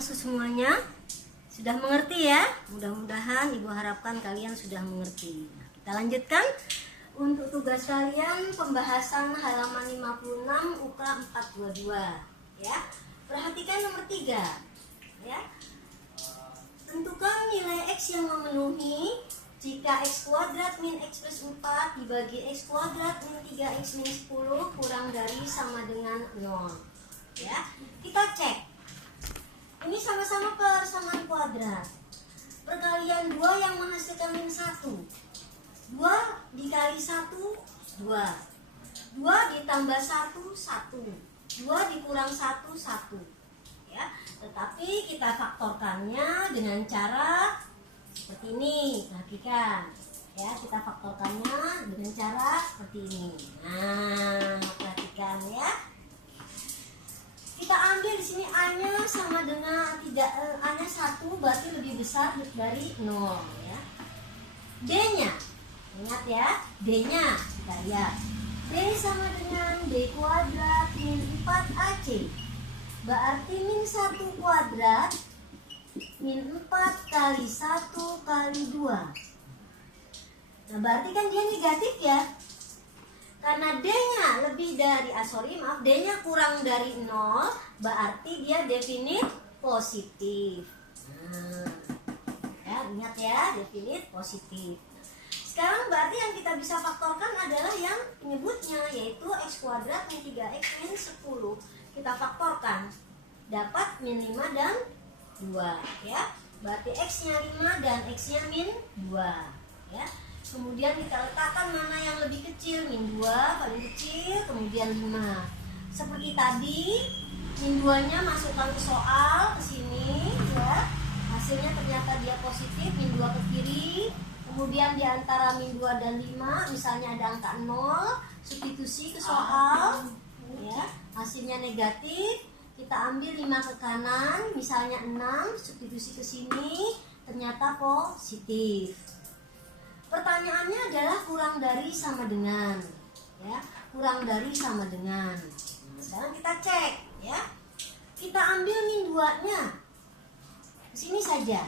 anak-anak semuanya sudah mengerti ya? Mudah-mudahan Ibu harapkan kalian sudah mengerti. Nah, kita lanjutkan untuk tugas kalian pembahasan halaman 56 UK 422 ya. Perhatikan nomor 3 ya. Tentukan nilai X yang memenuhi jika X kuadrat min X plus 4 dibagi X kuadrat min 3X min 10 kurang dari sama dengan 0 ya. Kita cek. Ini sama-sama persamaan kuadrat. Perkalian 2 yang menghasilkan min 1. 2 dikali 1, 2. 2 ditambah 1, 1. 2 dikurang 1, 1. Ya. Tetapi kita faktorkannya dengan cara seperti ini. Perhatikan. Ya, kita faktorkannya dengan cara seperti ini. Nah, perhatikan ya. Kita ambil di sini A-nya sama dengan A-nya 1 berarti lebih besar dari 0 ya. D-nya, ingat ya, D-nya kita lihat. D sama dengan D kuadrat min 4AC. Berarti min 1 kuadrat min 4 kali 1 kali 2. Nah, berarti kan dia negatif ya. Karena D-nya lebih dari, D-nya kurang dari 0, berarti dia definit positif. Nah, ya, ingat ya, definit positif. Sekarang berarti yang kita bisa faktorkan adalah yang penyebutnya, yaitu X kuadrat min 3X min 10. Kita faktorkan, dapat min 5 dan 2 ya. Berarti X-nya 5 dan X-nya min 2 ya. Kemudian kita letakkan mana yang lebih kecil, min 2 paling kecil, kemudian 5. Seperti tadi, min 2-nya masukkan ke soal ke sini ya. Hasilnya ternyata dia positif, min 2 ke kiri. Kemudian di antara min 2 dan 5 misalnya ada angka 0, substitusi ke soal ya. Hasilnya negatif, kita ambil 5 ke kanan, misalnya 6, substitusi ke sini, ternyata positif. Pertanyaannya adalah kurang dari sama dengan ya, kurang dari sama dengan. Nah, sekarang kita cek ya. Kita ambil min 2-nya. Sini saja.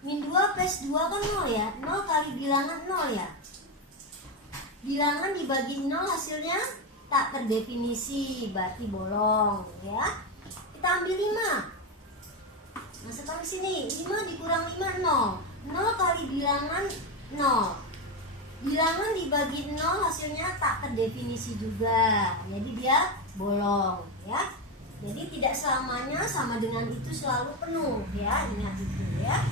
Min 2 plus 2 kan 0 ya. 0 kali bilangan 0 ya. Bilangan dibagi 0 hasilnya tak terdefinisi, berarti bolong ya. Kita ambil 5. Masukkan ke sini. 5 dikurang 5 0. 0 kali bilangan 0. Bilangan dibagi 0 hasilnya tak terdefinisi juga. Jadi dia bolong ya. Jadi tidak selamanya sama dengan itu selalu penuh ya. Ingat itu ya.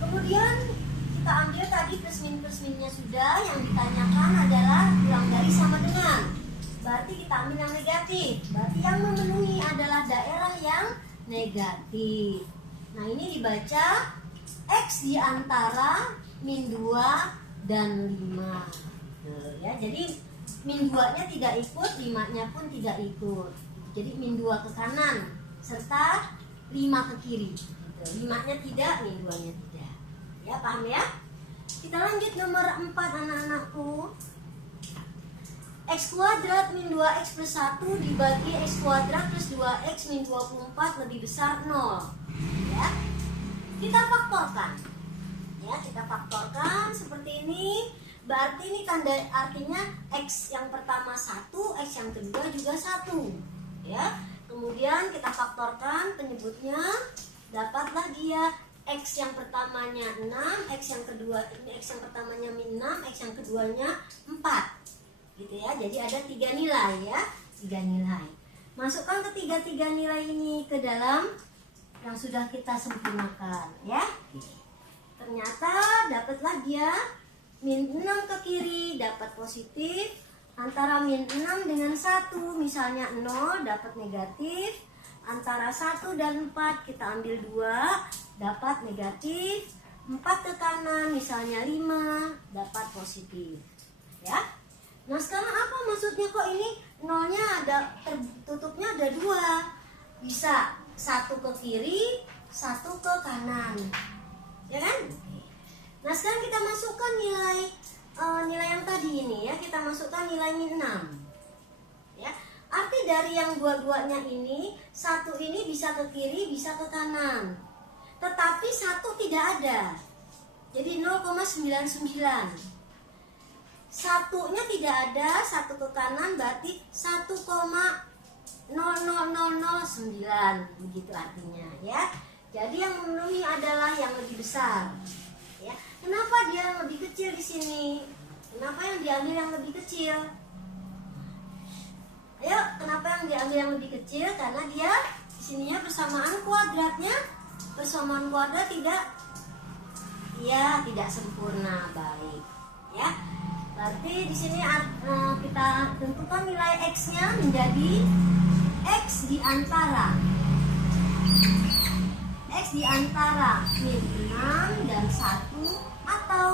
Kemudian kita ambil tadi plus minnya sudah. Yang ditanyakan adalah kurang dari sama dengan. Berarti kita ambil yang negatif. Berarti yang memenuhi adalah daerah yang negatif. Nah, ini dibaca X di antara min 2 dan 5 ya. Jadi min 2-nya tidak ikut, 5-nya pun tidak ikut. Jadi min 2 ke kanan serta 5 ke kiri 5-nya tidak, min 2-nya tidak ya. Paham ya? Kita lanjut nomor 4 anak-anakku. X kuadrat min 2X plus 1 dibagi X kuadrat plus 2X min 24 lebih besar 0 ya. Kita faktorkan ya, kita faktorkan seperti ini. Berarti ini tanda artinya X yang pertama 1, X yang kedua juga 1 ya. Kemudian kita faktorkan penyebutnya, dapatlah dia X yang pertamanya 6, X yang kedua ini X yang pertamanya min 6, X yang keduanya 4 gitu ya. Jadi ada 3 nilai ya, 3 nilai. Masukkan ketiga nilai ini ke dalam yang sudah kita sempurnakan ya. Ternyata dapatlah dia min 6 ke kiri dapat positif, antara min 6 dengan 1 misalnya 0 dapat negatif, antara 1 dan 4 kita ambil 2 dapat negatif, 4 ke kanan misalnya 5 dapat positif ya. Nah, sekarang apa maksudnya kok ini nolnya ada tertutupnya ada 2, bisa 1 ke kiri, 1 ke kanan ya kan. Nah, sekarang kita masukkan nilai yang tadi ini ya, kita masukkan nilai min 6 ya. Arti dari yang dua-duanya ini, satu ini bisa ke kiri, bisa ke kanan. Tetapi satu tidak ada. Jadi 0,99. Satunya tidak ada, satu ke kanan berarti 1,00009. Begitu artinya ya. Jadi yang memenuhi adalah yang lebih besar. Ya. Kenapa dia lebih kecil di sini? Kenapa yang diambil yang lebih kecil? Ayo, kenapa yang diambil yang lebih kecil? Karena dia di sininya persamaan kuadratnya, persamaan kuadrat tidak sempurna. Baik, ya. Berarti di sini kita tentukan nilai x-nya menjadi x di antara min 6 dan 1 atau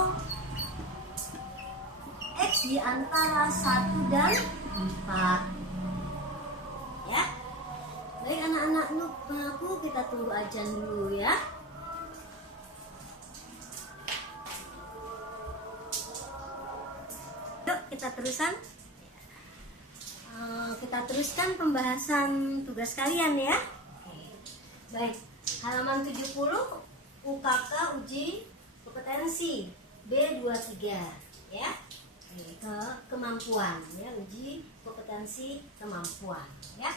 x di antara 1 dan 4. Ya. Baik anak-anak, kita tunggu ajan dulu ya. Yuk kita teruskan pembahasan tugas kalian ya. Baik, halaman 70 UKK uji kompetensi B23 ya. Kemampuan ya, uji kompetensi kemampuan ya.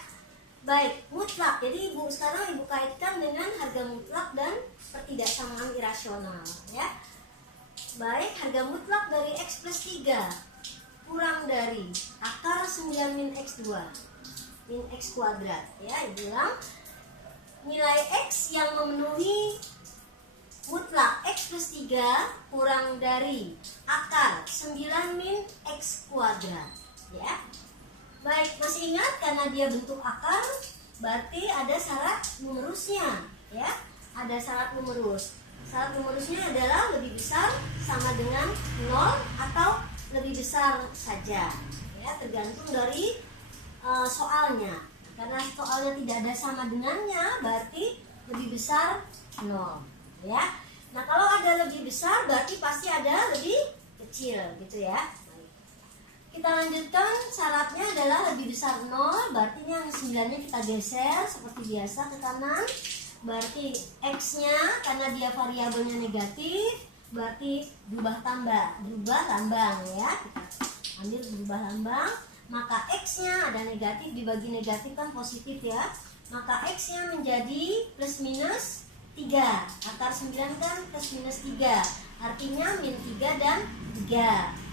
Baik, mutlak. Jadi Ibu sekarang Ibu kaitkan dengan harga mutlak dan pertidaksamaan irasional ya. Baik, harga mutlak dari x plus 3 kurang dari akar 9 min x2 min x kuadrat ya. Ibu bilang nilai x yang memenuhi mutlak x plus 3 kurang dari akar 9 min x kuadrat ya. Baik, masih ingat karena dia bentuk akar berarti ada syarat numerusnya ya. Ada syarat numerus. Syarat numerusnya adalah lebih besar sama dengan 0 atau lebih besar saja ya, tergantung dari soalnya. Karena soalnya tidak ada sama dengannya berarti lebih besar 0 ya. Nah, kalau ada lebih besar berarti pasti ada lebih kecil gitu ya. Kita lanjutkan, syaratnya adalah lebih besar 0, berarti yang 9-nya kita geser seperti biasa ke kanan. Berarti x-nya karena dia variabelnya negatif, berarti berubah lambang ya. Kita ambil berubah lambang, maka x-nya ada negatif dibagi negatif kan positif ya. Maka x-nya menjadi plus minus 3. Akar 9 kan plus minus 3. Artinya min 3 dan 3.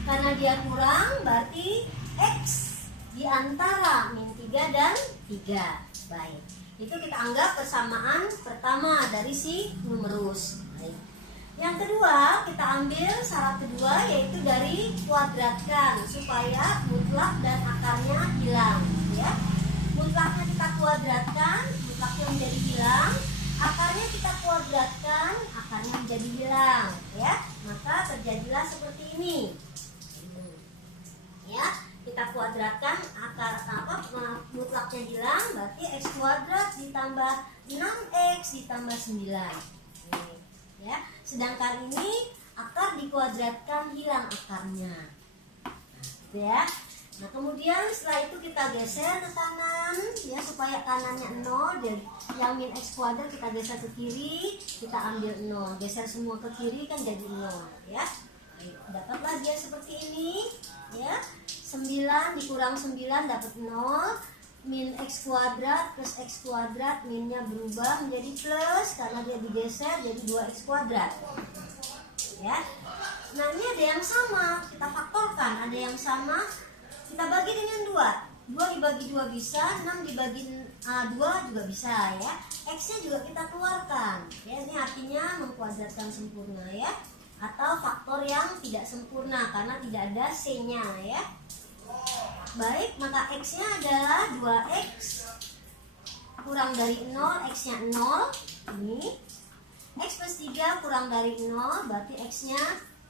Karena dia kurang berarti x di antara min 3 dan 3. Baik. Itu kita anggap persamaan pertama dari si numerus. Baik. Yang kedua, kita ambil syarat kedua yaitu dari kuadratkan supaya mutlak dan akarnya hilang ya. Mutlaknya kita kuadratkan, mutlaknya menjadi hilang, akarnya kita kuadratkan, akarnya menjadi hilang ya. Maka terjadilah seperti ini. Ya, kita kuadratkan akar mutlaknya hilang berarti x kuadrat ditambah 6x ditambah 9 ya. Sedangkan ini akar dikuadratkan hilang akarnya ya. Nah, kemudian setelah itu kita geser ke kanan ya supaya kanannya 0 dan yang min x kuadrat kita geser ke kiri, kita ambil 0, geser semua ke kiri kan jadi 0 ya. Dapatlah dia seperti ini ya. 9 dikurang 9 dapat 0, min x kuadrat plus x kuadrat, minnya berubah menjadi plus karena dia digeser jadi 2x kuadrat ya. Nah, ini ada yang sama, kita faktorkan, ada yang sama kita bagi dengan 2 dibagi 2 bisa, 6 dibagi 2 juga bisa ya. X nya juga kita keluarkan ya. Ini artinya mengkuadratkan sempurna ya, atau faktor yang tidak sempurna karena tidak ada C nya ya. Baik, maka x nya adalah 2x kurang dari 0, x nya 0 ini. X plus 3 kurang dari 0 berarti x nya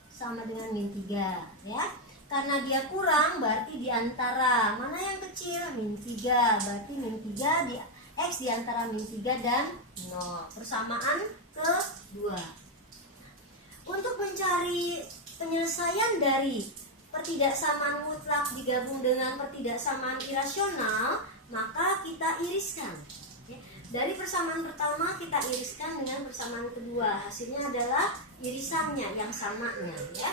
sama dengan min 3 ya. Karena dia kurang berarti diantara mana yang kecil? Min 3, berarti min 3 di x diantara min 3 dan 0. Persamaan kedua. Untuk mencari penyelesaian dari pertidaksamaan mutlak digabung dengan pertidaksamaan irasional, maka kita iriskan. Dari persamaan pertama kita iriskan dengan persamaan kedua. Hasilnya adalah irisannya yang samanya, ya.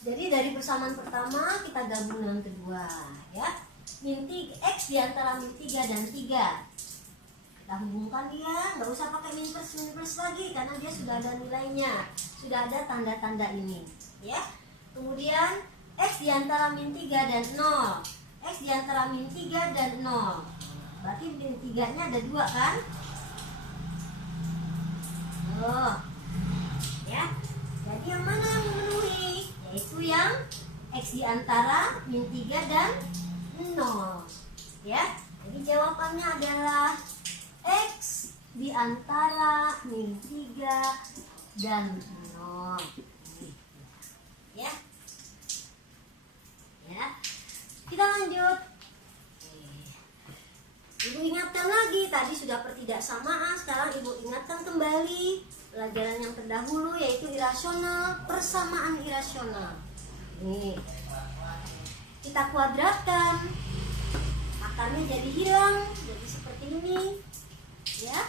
Jadi dari persamaan pertama kita gabung dengan kedua, ya. Min 3, X di antara min 3 dan 3. Kita hubungkan dia, nggak usah pakai min plus lagi karena dia sudah ada nilainya, sudah ada tanda-tanda ini, ya. Kemudian X di antara min 3 dan 0. X di antara min 3 dan 0. Berarti min 3-nya ada 2 kan? Oh. Ya. Jadi yang mana yang memenuhi? Yaitu yang X di antara min 3 dan 0. Ya. Jadi jawabannya adalah X di antara min 3 dan 0. Ya. Ya. Kita lanjut. Ibu ingatkan lagi, tadi sudah pertidaksamaan, sekarang ibu ingatkan kembali pelajaran yang terdahulu yaitu irasional, persamaan irasional. Nih, kita kuadratkan, akarnya jadi hilang, jadi seperti ini, ya.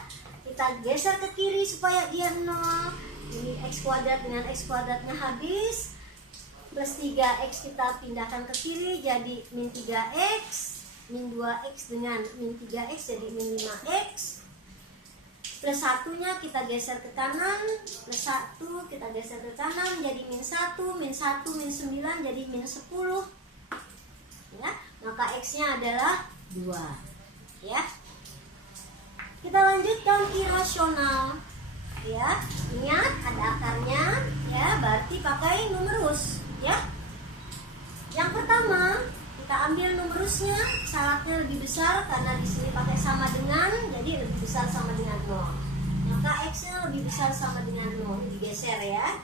Kita geser ke kiri supaya dia 0. Ini x kuadrat dengan x kuadratnya habis, plus 3x kita pindahkan ke kiri jadi min 3x. Min 2x dengan min 3x jadi min 5x. Plus 1-nya kita geser ke kanan, plus 1 kita geser ke kanan jadi min 1, min 1, min 9 jadi min 10. Ya, maka x-nya adalah 2. Ya. Kita lanjutkan irasional. Ya, ingat ada akarnya, ya, berarti pakai numerus, ya. Yang pertama kita ambil numerusnya, syaratnya lebih besar karena di sini pakai sama dengan, jadi lebih besar sama dengan 0. Maka x-nya lebih besar sama dengan 0, digeser ya.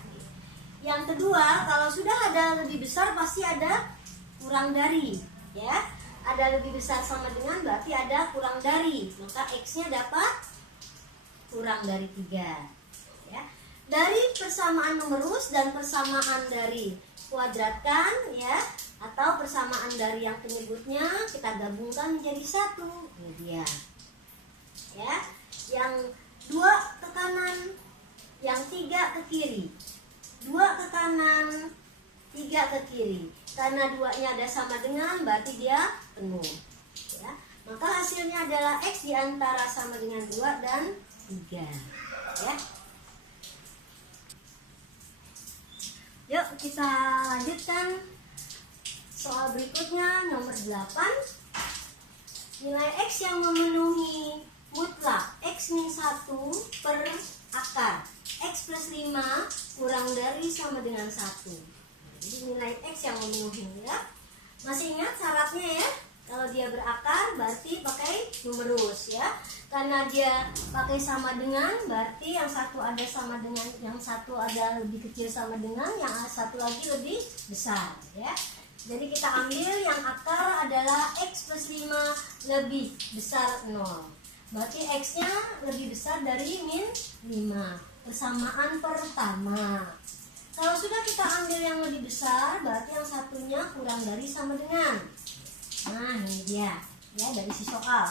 Yang kedua, kalau sudah ada lebih besar pasti ada kurang dari, ya. Ada lebih besar sama dengan berarti ada kurang dari, maka x-nya dapat kurang dari 3. Ya. Dari persamaan numerus dan persamaan dari kuadratkan, ya, atau persamaan dari yang penyebutnya kita gabungkan menjadi 1. Ini dia, ya. Yang 2 ke kanan, yang 3 ke kiri. 2 ke kanan, 3 ke kiri. Karena 2-nya ada sama dengan berarti dia penuh, ya. Maka hasilnya adalah x di antara sama dengan 2 dan 3, ya. Yuk kita lanjutkan soal berikutnya, nomor 8. Nilai x yang memenuhi mutlak x min 1 per akar x plus 5 kurang dari sama dengan 1. Jadi nilai x yang memenuhi, ya. Masih ingat syaratnya, ya? Kalau dia berakar berarti pakai numerus, ya. Karena dia pakai sama dengan berarti yang satu ada sama dengan, yang satu ada lebih kecil sama dengan, yang satu lagi lebih besar, ya. Jadi kita ambil yang akar adalah x plus 5 lebih besar 0. Berarti x-nya lebih besar dari min 5. Persamaan pertama. Kalau sudah kita ambil yang lebih besar, berarti yang satunya kurang dari sama dengan. Nah, ini dia, ya, dari si soal.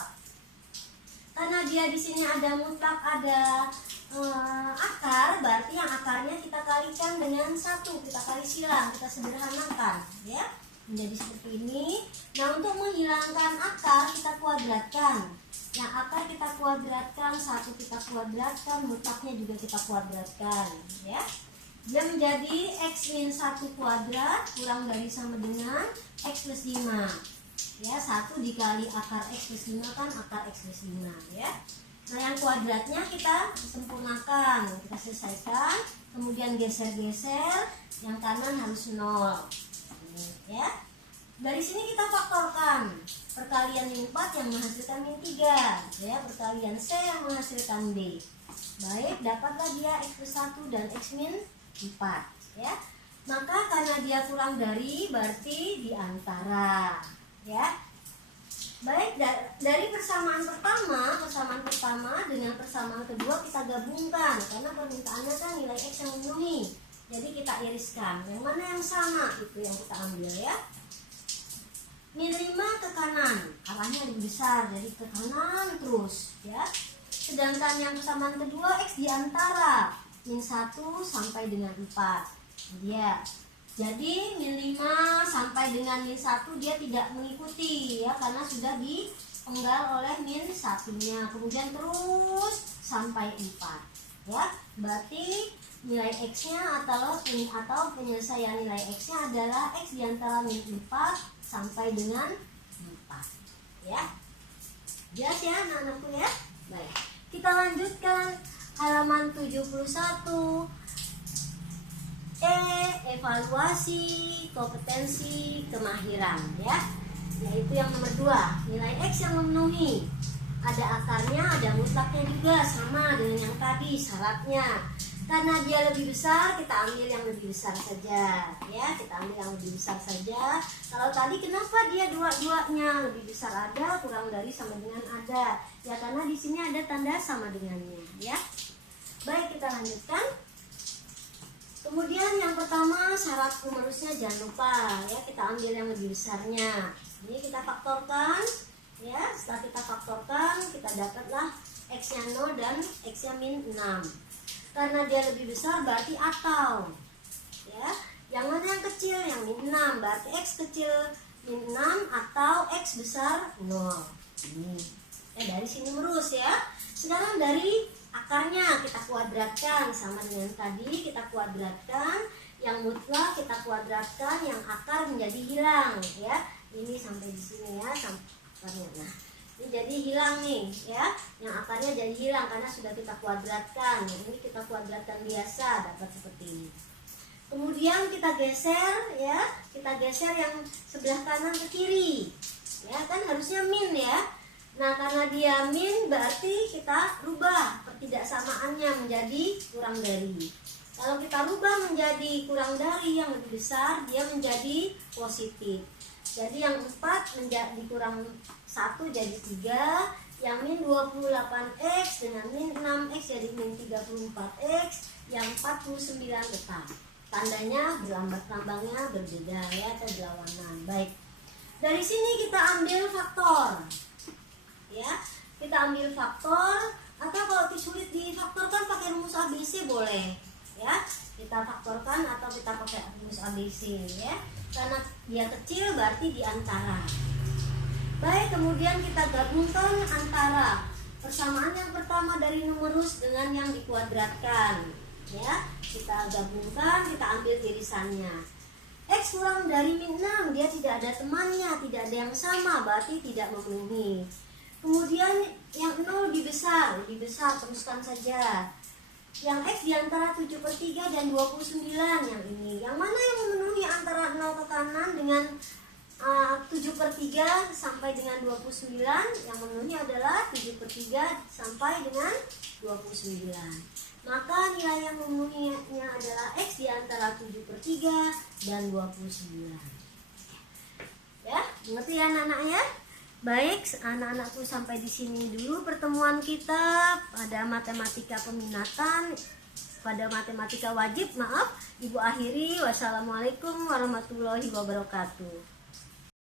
Karena dia di sini ada mutlak, ada akar, berarti yang akarnya kita kalikan dengan 1, kita kali silang, kita sederhanakan, ya, menjadi seperti ini. Nah, untuk menghilangkan akar kita kuadratkan. Yang akar kita kuadratkan, 1 kita kuadratkan, mutlaknya juga kita kuadratkan, ya. Dia menjadi x min 1 kuadrat kurang dari sama dengan x plus 5. Ya, 1 dikali akar x plus 5 kan akar x plus 5, ya. Nah, yang kuadratnya kita sempurnakan, kita selesaikan, kemudian geser-geser, yang kanan harus 0. Ini, ya. Dari sini kita faktorkan. Perkalian min 4 yang menghasilkan min 3, ya, perkalian C yang menghasilkan D. Baik, dapatlah dia x plus 1 dan x min 4, ya. Maka karena dia kurang dari berarti di antara, ya. Baik, dari persamaan pertama dengan persamaan kedua kita gabungkan karena permintaannya kan nilai x yang memenuhi. Jadi kita iriskan. Yang mana yang sama itu yang kita ambil ya. Min 5 ke kanan, arahnya lebih besar, jadi ke kanan terus ya. Sedangkan yang persamaan kedua X di antara min 1 sampai dengan 4 ya. Jadi min 5 sampai dengan min 1 dia tidak mengikuti ya, karena sudah dipenggal oleh min 1-nya. Kemudian terus sampai 4 ya. Berarti nilai X-nya atau penyelesaian nilai X-nya adalah X di antara min 4 sampai dengan 4 ya. Jelas ya anak-anakku ya. Baik, kita lanjutkan halaman 71. Evaluasi kompetensi kemahiran ya, yaitu yang nomor 2, nilai X yang memenuhi. Ada akarnya, ada mutlaknya juga, sama dengan yang tadi syaratnya. Karena dia lebih besar, kita ambil yang lebih besar saja ya, kita ambil yang lebih besar saja. Kalau tadi kenapa dia dua-duanya lebih besar, ada, kurang dari, sama dengan ada ya, karena di sini ada tanda sama dengannya ya. Baik, kita lanjutkan. Kemudian yang pertama syarat rumusnya jangan lupa ya, kita ambil yang lebih besarnya. Ini kita faktorkan ya, setelah kita faktorkan kita dapatlah X-nya 0 dan X-nya min 6. Karena dia lebih besar berarti atau ya. Yang mana yang kecil? Yang min 6, berarti X kecil min 6 atau X besar 0. Ini dari sini lurus ya. Sekarang dari akarnya kita kuadratkan, sama dengan tadi kita kuadratkan. Yang mutlak kita kuadratkan, yang akar menjadi hilang ya. Ini sampai di sini ya, sampai nah. Ini jadi hilang nih ya, yang akarnya jadi hilang karena sudah kita kuadratkan. Ini kita kuadratkan biasa, dapat seperti ini. Kemudian kita geser ya, kita geser yang sebelah kanan ke kiri ya, kan harusnya min ya. Nah karena dia min berarti kita rubah pertidaksamaannya menjadi kurang dari. Kalau kita rubah menjadi kurang dari yang lebih besar, dia menjadi positif. Jadi yang 4 menjadi kurang 1 jadi 3, yang min 28X dengan min 6X jadi min 34X, yang 49 tetap. Tandanya lambangnya berbeda ya, atau berlawanan. Baik, dari sini kita ambil faktor ya, kita ambil faktor, atau kalau sulit difaktorkan pakai rumus ABC boleh ya. Kita faktorkan atau kita pakai rumus ABC ya, karena dia kecil berarti di antara. Baik, kemudian kita gabungkan antara persamaan yang pertama dari numerus dengan yang dikuadratkan ya. Kita gabungkan, kita ambil irisannya. X kurang dari min 6, dia tidak ada temannya, tidak ada yang sama, berarti tidak memenuhi. Kemudian yang 0 lebih besar teruskan saja. Yang X di antara 7/3 dan 29 yang ini. Yang mana yang memenuhi antara 0 ke kanan dengan 7/3 sampai dengan 29? Yang memenuhi adalah 7/3 sampai dengan 29. Maka nilai yang memenuhinya adalah X di antara 7/3 dan 29. Ya, mengerti ya anak-anak ya? Baik, anak-anakku sampai di sini dulu pertemuan kita pada matematika peminatan, pada matematika wajib. Maaf, Ibu akhiri. Wassalamualaikum warahmatullahi wabarakatuh.